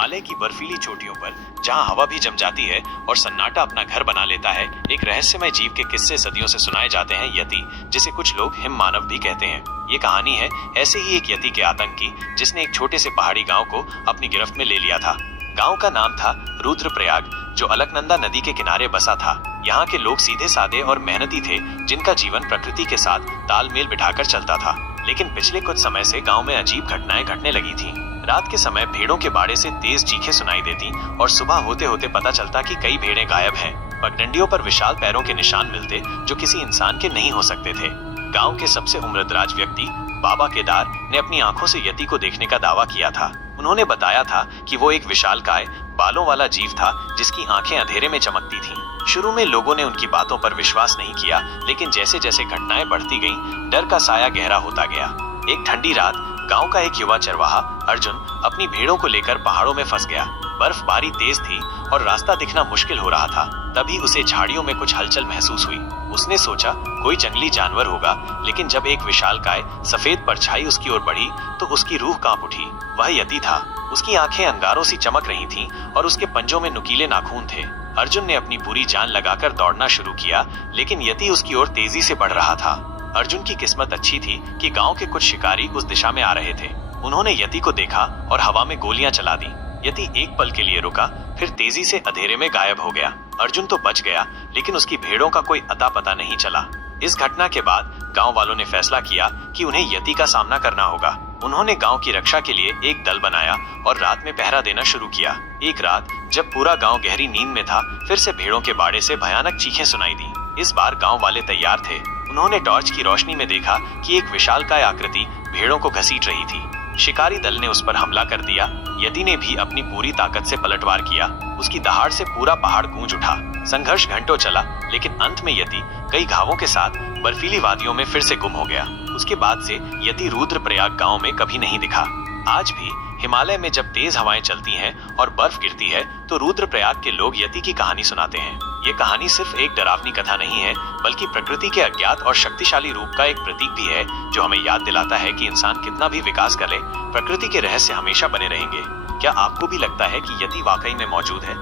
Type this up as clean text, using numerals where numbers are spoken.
हिमालय की बर्फीली चोटियों पर जहां हवा भी जम जाती है और सन्नाटा अपना घर बना लेता है, एक रहस्यमय जीव के किस्से सदियों से सुनाए जाते हैं, यति, जिसे कुछ लोग हिम मानव भी कहते हैं। ये कहानी है ऐसे ही एक यति के आतंक की, जिसने एक छोटे से पहाड़ी गांव को अपनी गिरफ्त में ले लिया था। गांव का नाम था रुद्रप्रयाग, जो अलकनंदा नदी के किनारे बसा था। यहाँ के लोग सीधे साधे और मेहनती थे, जिनका जीवन प्रकृति के साथ तालमेल बिठाकर चलता था। लेकिन पिछले कुछ समय से गांव में अजीब घटनाएं घटने लगी थी। रात के समय भेड़ों के बाड़े से तेज चीखें सुनाई देती और सुबह होते होते पता चलता कि कई भेड़ें गायब हैं। पगडंडियों पर विशाल पैरों के निशान मिलते, जो किसी इंसान के नहीं हो सकते थे। गांव के सबसे उम्रदराज व्यक्ति बाबा केदार ने अपनी आंखों से यति को देखने का दावा किया था। उन्होंने बताया था कि वो एक विशालकाय बालों वाला जीव था, जिसकी आंखें अंधेरे में चमकती थीं। शुरू में लोगों ने उनकी बातों पर विश्वास नहीं किया, लेकिन जैसे जैसे घटनाएं बढ़ती गईं, डर का साया गहरा होता गया। एक ठंडी रात गांव का एक युवा चरवाहा अर्जुन अपनी भेड़ों को लेकर पहाड़ों में फंस गया। बर्फबारी तेज थी और रास्ता दिखना मुश्किल हो रहा था। तभी उसे झाड़ियों में कुछ हलचल महसूस हुई। उसने सोचा कोई जंगली जानवर होगा, लेकिन जब एक विशालकाय सफेद परछाई उसकी ओर बढ़ी तो उसकी रूह कांप उठी। वह यति था। उसकी आंखें अंगारों सी चमक रही थीं और उसके पंजों में नुकीले नाखून थे। अर्जुन ने अपनी पूरी जान लगाकर दौड़ना शुरू किया, लेकिन यति उसकी ओर तेजी से बढ़ रहा था। अर्जुन की किस्मत अच्छी थी कि गांव के कुछ शिकारी उस दिशा में आ रहे थे। उन्होंने यति को देखा और हवा में गोलियां चला दी। यति एक पल के लिए रुका, फिर तेजी से अंधेरे में गायब हो गया। अर्जुन तो बच गया, लेकिन उसकी भेड़ों का कोई अता पता नहीं चला। इस घटना के बाद गांव वालों ने फैसला किया कि उन्हें यति का सामना करना होगा। उन्होंने गांव की रक्षा के लिए एक दल बनाया और रात में पहरा देना शुरू किया। एक रात जब पूरा गांव गहरी नींद में था, फिर से भेड़ों के बाड़े से भयानक चीखें सुनाई दी। इस बार गांव वाले तैयार थे। उन्होंने टॉर्च की रोशनी में देखा कि एक विशालकाय आकृति भेड़ों को घसीट रही थी। शिकारी दल ने उस पर हमला कर दिया। यति ने भी अपनी पूरी ताकत से पलटवार किया। उसकी दहाड़ से पूरा पहाड़ गूंज उठा। संघर्ष घंटों चला, लेकिन अंत में यति कई घावों के साथ बर्फीली वादियों में फिर से गुम हो गया। उसके बाद से यति रुद्रप्रयाग गांव में कभी नहीं दिखा। आज भी हिमालय में जब तेज हवाएं चलती हैं और बर्फ गिरती है, तो रुद्रप्रयाग के लोग यति की कहानी सुनाते हैं। ये कहानी सिर्फ एक डरावनी कथा नहीं है, बल्कि प्रकृति के अज्ञात और शक्तिशाली रूप का एक प्रतीक भी है, जो हमें याद दिलाता है कि इंसान कितना भी विकास कर ले, प्रकृति के रहस्य हमेशा बने रहेंगे। क्या आपको भी लगता है कि यति वाकई में मौजूद है?